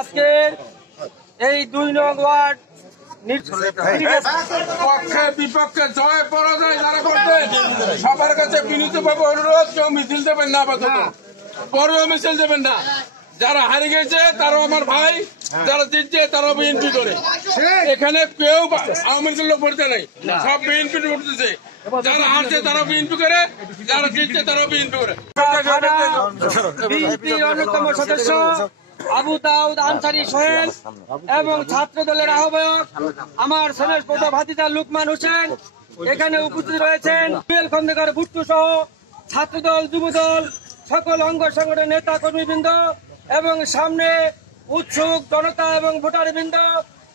আজকে এই 2 নং ওয়ার্ড পক্ষে বিপক্ষে জয় পরাজয় যারা করবে সবার কাছে বিনীতভাবে অনুরোধ, কেউ মিছিল দেবেন না, পরেও মিছিল দেবেন না। যারা হারিয়ে গেছে তারাও আমার ভাই, যারা জিতছে তারাও বিএনপি করে। এখানে কেউ আওয়ামী লীগের লোক ভরতে নেই, সব বিএনপি ভরতেছে। যারা হারছে তারাও বিএনপি করে, যারা জিতছে তারাও বিএনপি করে। বিএনপির অন্যতম সদস্য আবু দাউদ আনসারী সোহেল এবং ছাত্র দলের আহ্বায়ক আমার স্নেহপদ ভাতিজা লুকমান হোসেন এখানে উপস্থিত রয়েছেন। জুয়েল খন্দকার ভুট্টু সহ ছাত্রদল, যুবদল, সকল অঙ্গ সংগঠনের নেতা কর্মীবৃন্দ এবং সামনে উৎসুক জনতা এবং ভোটারবৃন্দ,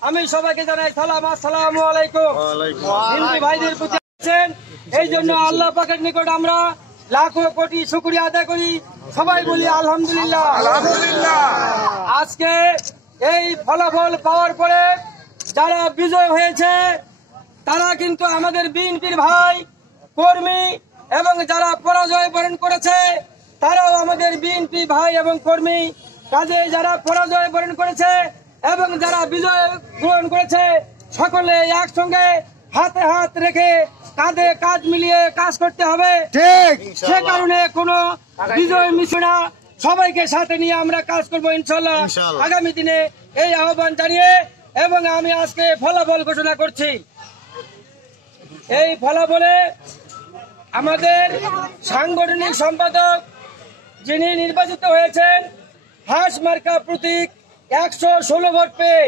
আমি সবাইকে জানাই সালাম, আসসালামু আলাইকুম। হিন্দু ভাইদের প্রতি এই জন্য আল্লাহ পাকের নিকট আমরা লাখো কোটি শুকরিয়া আদায় করি, সবাই বলি আলহামদুলিল্লাহ। আজকে এই ফলাফল পাওয়ার পরে যারা বিজয় হয়েছে তারা কিন্তু আমাদের বিএনপির ভাই কর্মী, এবং যারা পরাজয় বরণ করেছে তারাও আমাদের বিএনপি ভাই এবং কর্মী। কাজে যারা পরাজয় বরণ করেছে এবং যারা বিজয় গ্রহণ করেছে সকলে একসঙ্গে হাতে হাত রেখে কাঁধে কাঁধ মিলিয়ে কাজ করতে হবে। ঠিক সে কারণে কোনো বিজয় মিশনা সবাইকে সাথে নিয়ে আমরা কাজ করবো ইনশাল্লাহ আগামী দিনে, এই আহ্বান জানিয়ে এবং আমি আজকে ফলাফল ঘোষণা করছি। এই ফলাফলে আমাদের সাংগঠনিক সম্পাদক যিনি নির্বাচিত হয়েছেন হাঁস মার্কা প্রতীক 116 ভোট পেয়ে,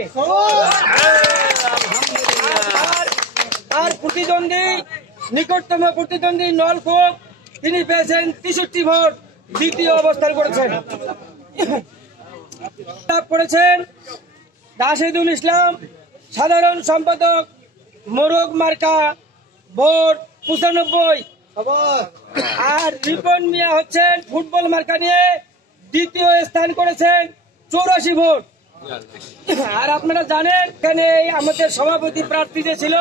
আর প্রতিদ্বন্দ্বী নিকটতম প্রতিদ্বন্দ্বী নলকূপ তিনি পেয়েছেন 63 ভোট, দ্বিতীয় অবস্থান করেছেন। রাশেদুল ইসলাম সাধারণ সম্পাদক মোরগ মার্কা ভোট 95, আর রিপন মিয়া হচ্ছেন ফুটবল মার্কা নিয়ে দ্বিতীয় স্থান করেছেন 84 ভোট। আর আপনারা জানেন এখানে আমাদের সভাপতি প্রার্থী যে ছিল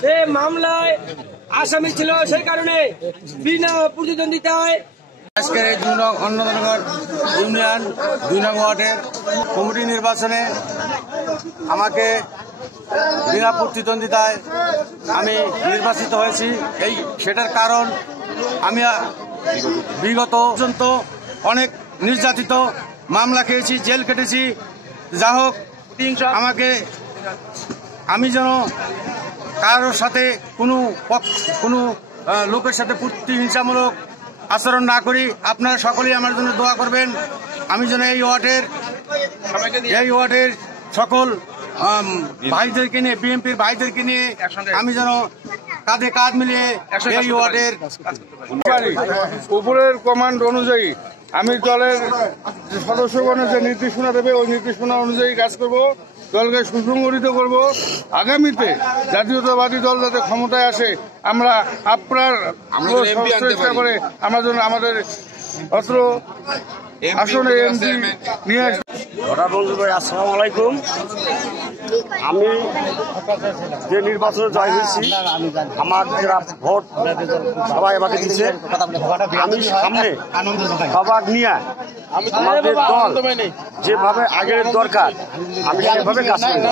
সে মামলায় আসামি ছিল, সেই কারণে বিনা প্রতিদ্বন্দ্বিতায় আজকের এই 2 নং অন্নদানগর ইউনিয়ন 2 নং ওয়ার্ডের কমিটি নির্বাচনে আমাকে বিনা প্রতিদ্বন্দ্বিতায় আমি নির্বাচিত হয়েছি। সেটার কারণ আমি বিগত পর্যন্ত অনেক নির্যাতিত, মামলা খেয়েছি, জেল কেটেছি। যা হোক, আমি যেন কারোর সাথে কোনো লোকের সাথে প্রতিহিংসামূলক আচরণ না করি। আপনারা সকলেই আমার জন্য দোয়া করবেন। আমি যেন এই ওয়ার্ডের সকল ভাইদেরকে নিয়ে, বিএনপির ভাইদেরকে নিয়ে আমি যেন কাঁধে কাঁধ মিলিয়ে এই ওয়ার্ডের উপরের কমান্ড অনুযায়ী আমি দলের সদস্যগণের যে নির্দেশনা দেবে ওই নির্দেশনা অনুযায়ী কাজ করব, দলকে সুসংগঠিত করব। আগামীতে জাতীয়তাবাদী দল যাতে ক্ষমতায় আসে আমরা আপনার চেষ্টা করে আমাদের অস্ত্র আসনে এমপি নিয়ে আসবে। আসসালামু আলাইকুম। আমি যে নির্বাচনে জয় হয়েছি, আমার যারা ভোট সবাই আমাকে দিচ্ছে, আমি সামনে সবার নিয়ে আমাদের দল যেভাবে আগের দরকার আমি সেভাবে কাজ করব।